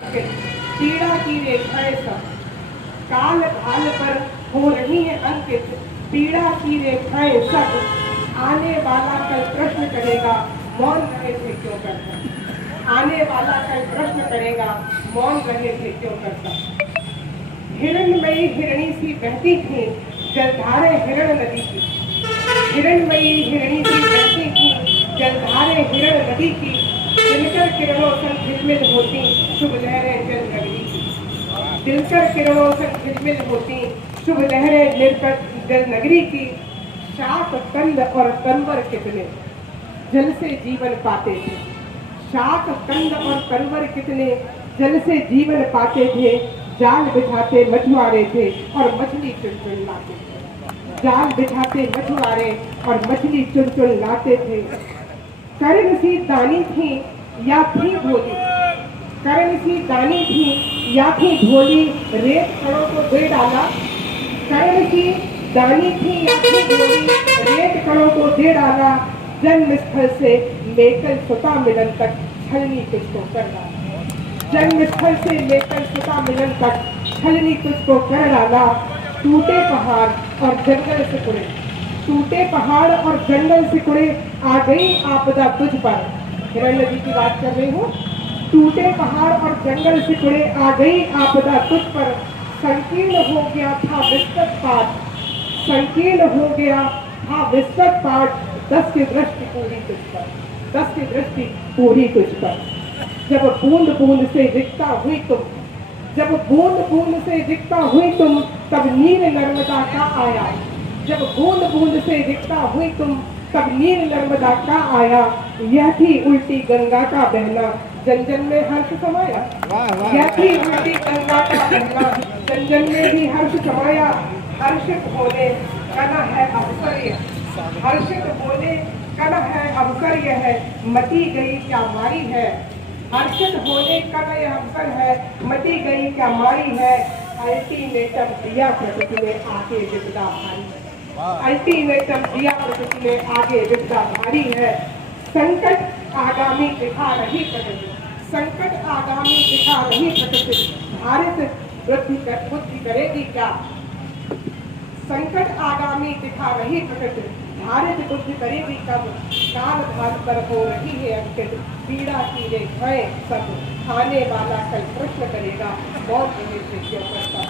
पीड़ा की रेखाएं सब काल भाल पर हो रही है अंकित। पीड़ा की रेखाएं सब आने वाला कल प्रश्न करेगा मौन रहे थे क्यों करता। आने वाला कल प्रश्न करेगा मौन रहे थे क्यों करता। हिरणमयी हिरणी सी बहती थी जलधारे हिरण नदी की। हिरणमयी हिरणी सी बहती थी जलधारे हिरण नदी की। दिनकर किरणों संग झिलमिल होती शुभ लहरें जल नगरी की। दिनकर किरणों संग झिलमिल होती शुभ लहरें जल नगरी की। शाख कंद और कनवर कितने जल से जीवन पाते थे। शाख कंद और कनवर कितने जल से जीवन पाते थे। जाल बिछाते मछुआरे थे और मछली चुन चुन लाते थे। जाल बिछाते मछुआरे और मछली चुन चुन लाते थे। कर्ण सी दानी थी या थी भोली। कर्ण सी दानी थी या थी भोली रेत कणों को दे डाला। कर्ण सी दानी थी या थी भोली रेत कणों को दे डाला। जन्म स्थल से लेकर सुता मिलन तक छलनी तुझको कर डाला। जन्म स्थल से लेकर सुता मिलन तक छलनी तुझको कर डाला। टूटे पहाड़ और जंगल सिकुड़े। टूटे पहाड़ और जंगल सिकुड़े आ गई आपदा तुझ पर। हिरण्य नदी की बात कर रही हूँ। टूटे पहाड़ और जंगल सिकुड़े आ गई आपदा तुझ पर। संकीर्ण हो गया था विस्तृत पाठ। संकीर्ण हो गया था विस्तृत पाठ। दस की दृष्टि पूरी तुझ पर। दस की दृष्टि पूरी तुझ पर। जब बूंद बूंद से रिक्ता हुई तुम। जब बूंद बूंद से रिक्ता हुई तुम तब नीर नर्मदा का आया। जब बूंद बूंद से रिक्ता हुई तुम तब नीर नर्मदा का आया। यह थी उल्टी गंगा का बहना जन जन में हर्ष समाया। यह थी उल्टी गंगा का बहना जन जन में भी हर्ष समाया। हर्षित होने कना है अवसर यह। हर्षित होने कना है अवसर यह है। मती गई क्या मारी है। हर्षित होने कना यह अवसर है। मती गई क्या मारी है। अल्टीमेटम दिया प्रकृति ने आगे विपदा भारी है। अल्टीमेटम दिया प्रकृति ने आगे विपदा भारी है। संकट आगामी दिखा रही प्रकृति। संकट आगामी दिखा रही प्रकृति। भारत बुद्धि करेगी क्या। संकट आगामी दिखा रही प्रकृति। भारत बुद्धि करेगी कब। काल भाल पर हो रही है अंकित। पीड़ा की रेखाएं सब आने वाला कल प्रश्न करेगा मौत रहे थे क्यों करता।